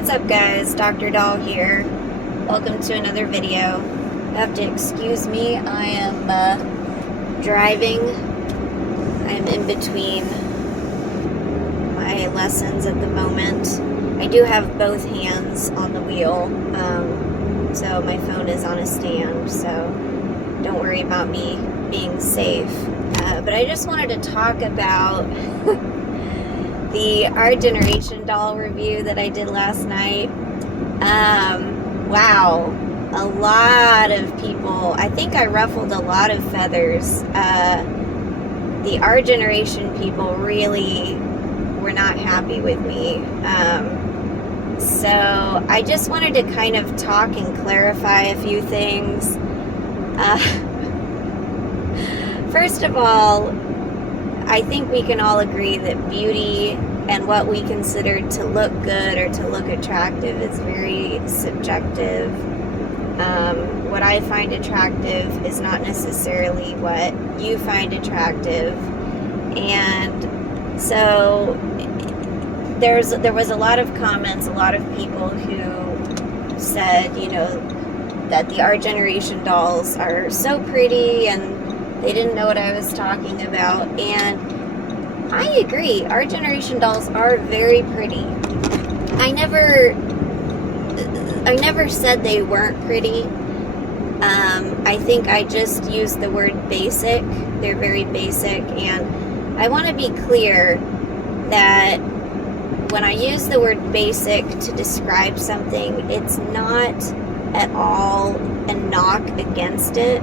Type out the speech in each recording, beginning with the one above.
What's up guys, Dr. Doll here. Welcome to another video. You have to excuse me, I am driving. I'm in between my lessons at the moment. I do have both hands on the wheel, so my phone is on a stand, so don't worry about me being safe. But I just wanted to talk about the Our Generation doll review that I did last night. Wow, a lot of people, I think I ruffled a lot of feathers. The Our Generation people really were not happy with me. So I just wanted to kind of talk and clarify a few things. First of all, I think we can all agree that beauty and what we consider to look good or to look attractive is very subjective. What I find attractive is not necessarily what you find attractive. And so there was a lot of comments, a lot of people who said, you know, that the Our Generation dolls are so pretty and they didn't know what I was talking about, and I agree. Our Generation dolls are very pretty. I never said they weren't pretty. I think I just used the word basic. They're very basic, and I want to be clear that when I use the word basic to describe something, it's not at all a knock against it.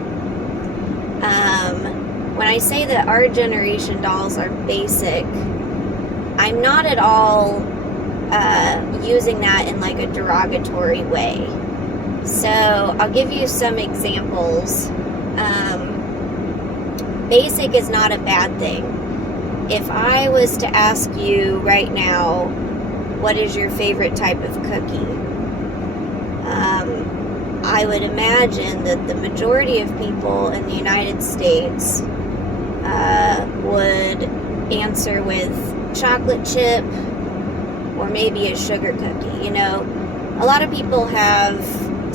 When I say that Our Generation dolls are basic, I'm not at all using that in like a derogatory way. So I'll give you some examples. Basic is not a bad thing. If I was to ask you right now, what is your favorite type of cookie? I would imagine that the majority of people in the United States would answer with chocolate chip or maybe a sugar cookie. You know, a lot of people have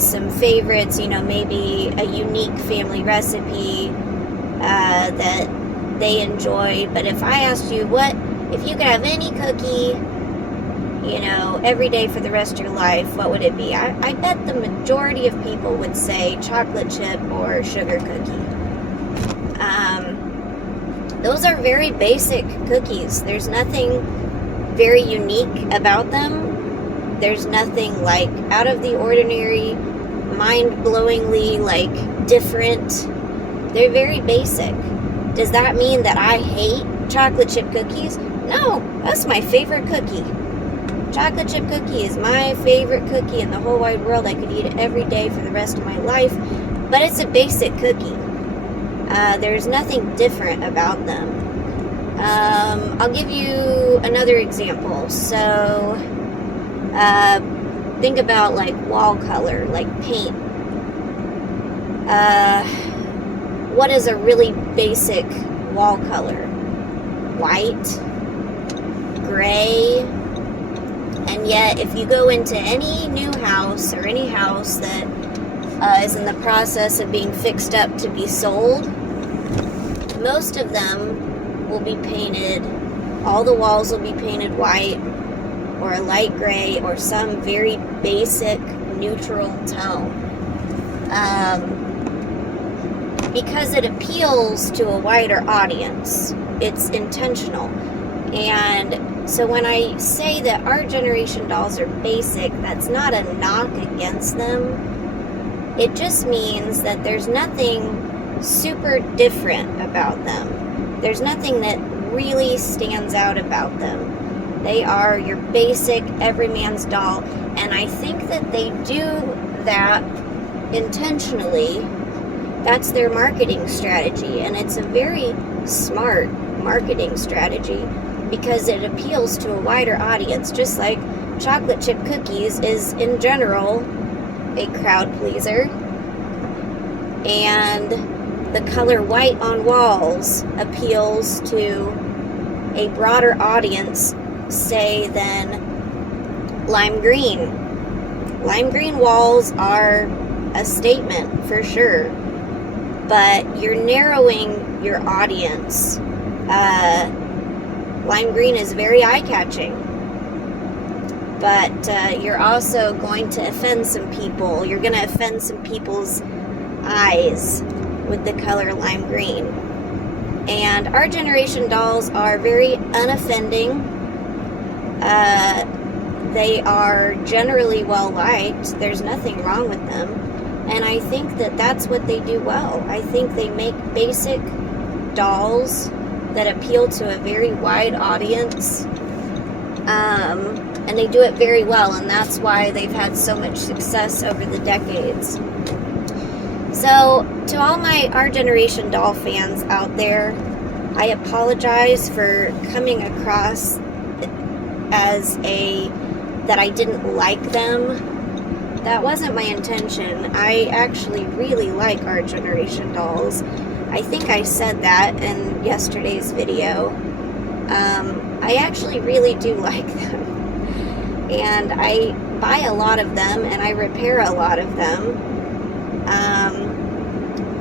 some favorites, you know, maybe a unique family recipe that they enjoy. But if I asked you, if you could have any cookie, you know, every day for the rest of your life, what would it be? I bet the majority of people would say chocolate chip or sugar cookie. Those are very basic cookies. There's nothing very unique about them. There's nothing like out of the ordinary, mind-blowingly like different. They're very basic. Does that mean that I hate chocolate chip cookies? No, that's my favorite cookie. Chocolate chip cookie is my favorite cookie in the whole wide world. I could eat it every day for the rest of my life. But it's a basic cookie. There's nothing different about them. I'll give you another example. So, think about like wall color, like paint. What is a really basic wall color? White, gray. And yet, if you go into any new house or any house that is in the process of being fixed up to be sold, most of them will be painted, all the walls will be painted white or a light gray or some very basic neutral tone. Because it appeals to a wider audience. It's intentional. And so when I say that Our Generation dolls are basic, that's not a knock against them. It just means that there's nothing super different about them. There's nothing that really stands out about them. They are your basic everyman's doll, and I think that they do that intentionally. That's their marketing strategy, and it's a very smart marketing strategy, because it appeals to a wider audience, just like chocolate chip cookies is in general a crowd pleaser. And the color white on walls appeals to a broader audience, say, than lime green. Lime green walls are a statement for sure, but you're narrowing your audience. Lime green is very eye-catching, but you're also going to offend some people. You're going to offend some people's eyes with the color lime green. And our generation dolls are very unoffending. They are generally well liked. There's nothing wrong with them. And I think that that's what they do well. I think they make basic dolls that appeal to a very wide audience. And they do it very well, and that's why they've had so much success over the decades. So, to all my Our Generation doll fans out there, I apologize for coming across as that I didn't like them. That wasn't my intention. I actually really like Our Generation dolls. I think I said that in yesterday's video. I actually really do like them. And I buy a lot of them, and I repair a lot of them.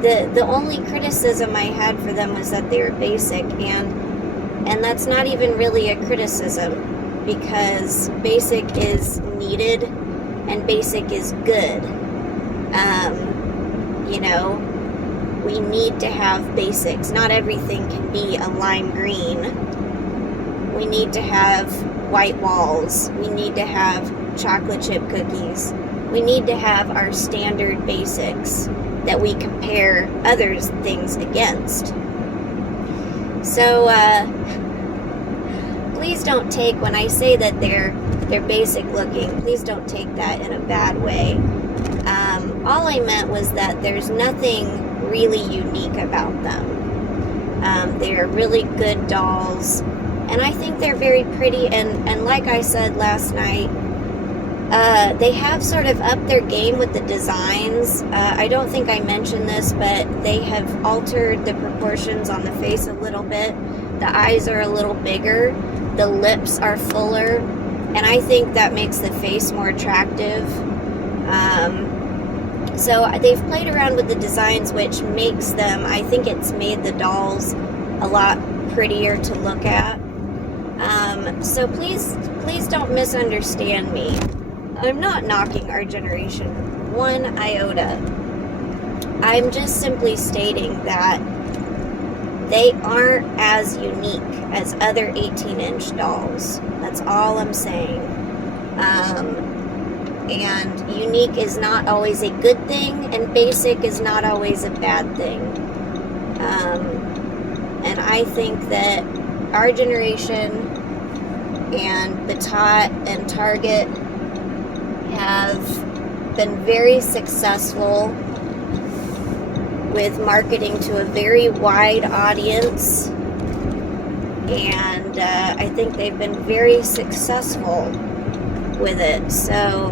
The only criticism I had for them was that they were basic, and that's not even really a criticism, because basic is needed and basic is good. We need to have basics. Not everything can be a lime green. We need to have white walls. We need to have chocolate chip cookies. We need to have our standard basics that we compare other things against. So please don't take, when I say that they're basic looking, please don't take that in a bad way. All I meant was that there's nothing really unique about them. They're really good dolls, and I think they're very pretty, and like I said last night, they have sort of upped their game with the designs. I don't think I mentioned this, but they have altered the proportions on the face a little bit. The eyes are a little bigger, the lips are fuller, and I think that makes the face more attractive. So they've played around with the designs, which makes them, I think it's made the dolls a lot prettier to look at. So please don't misunderstand me. I'm not knocking Our Generation one iota. I'm just simply stating that they aren't as unique as other 18-inch dolls. That's all I'm saying. And unique is not always a good thing, and basic is not always a bad thing. And I think that Our Generation and Batat and Target have been very successful with marketing to a very wide audience, and I think they've been very successful with it. So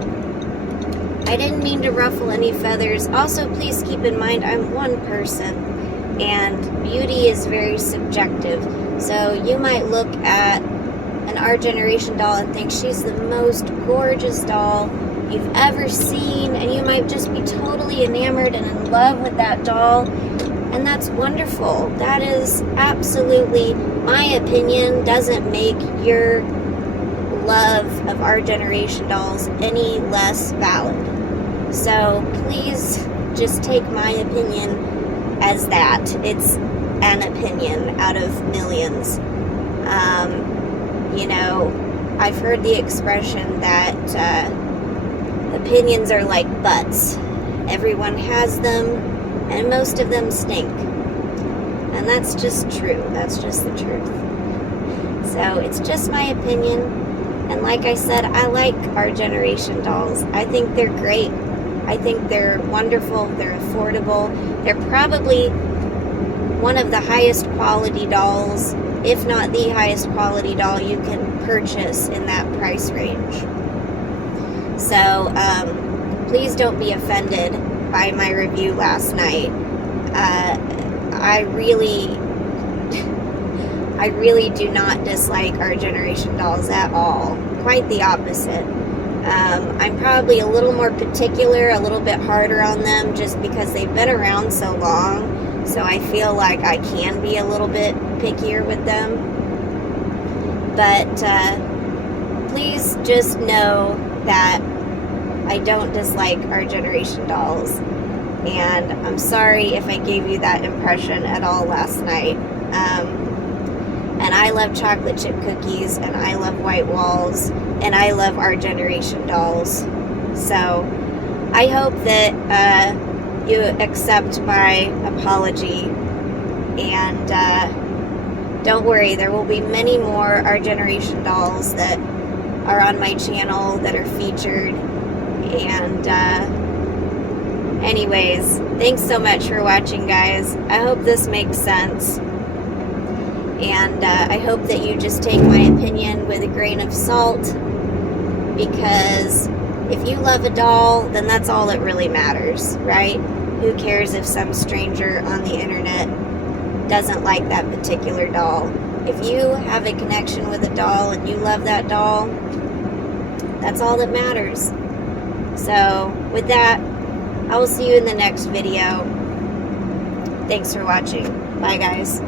I didn't mean to ruffle any feathers. Also, please keep in mind, I'm one person, and beauty is very subjective. So you might look at an Our Generation doll and think she's the most gorgeous doll you've ever seen, and you might just be totally enamored and in love with that doll, and that's wonderful. That is absolutely, my opinion doesn't make your love of Our Generation dolls any less valid. So please just take my opinion as that. It's an opinion out of millions. I've heard the expression that opinions are like butts. Everyone has them, and most of them stink. And that's just true. That's just the truth. So it's just my opinion. And like I said, I like Our Generation dolls. I think they're great. I think they're wonderful. They're affordable. They're probably one of the highest quality dolls, if not the highest quality doll you can purchase in that price range. So please don't be offended by my review last night. I really do not dislike Our Generation dolls at all. Quite the opposite. I'm probably a little more particular, a little bit harder on them just because they've been around so long. So I feel like I can be a little bit pickier with them. But please just know that I don't dislike Our Generation dolls. And I'm sorry if I gave you that impression at all last night. And I love chocolate chip cookies, and I love white walls, and I love Our Generation dolls. So I hope that you accept my apology. And don't worry, there will be many more Our Generation dolls that are on my channel that are featured. And anyways, thanks so much for watching, guys. I hope this makes sense. And I hope that you just take my opinion with a grain of salt, because if you love a doll, then that's all that really matters, right? Who cares if some stranger on the internet doesn't like that particular doll? If you have a connection with a doll and you love that doll, that's all that matters. So with that, I will see you in the next video. Thanks for watching. Bye, guys.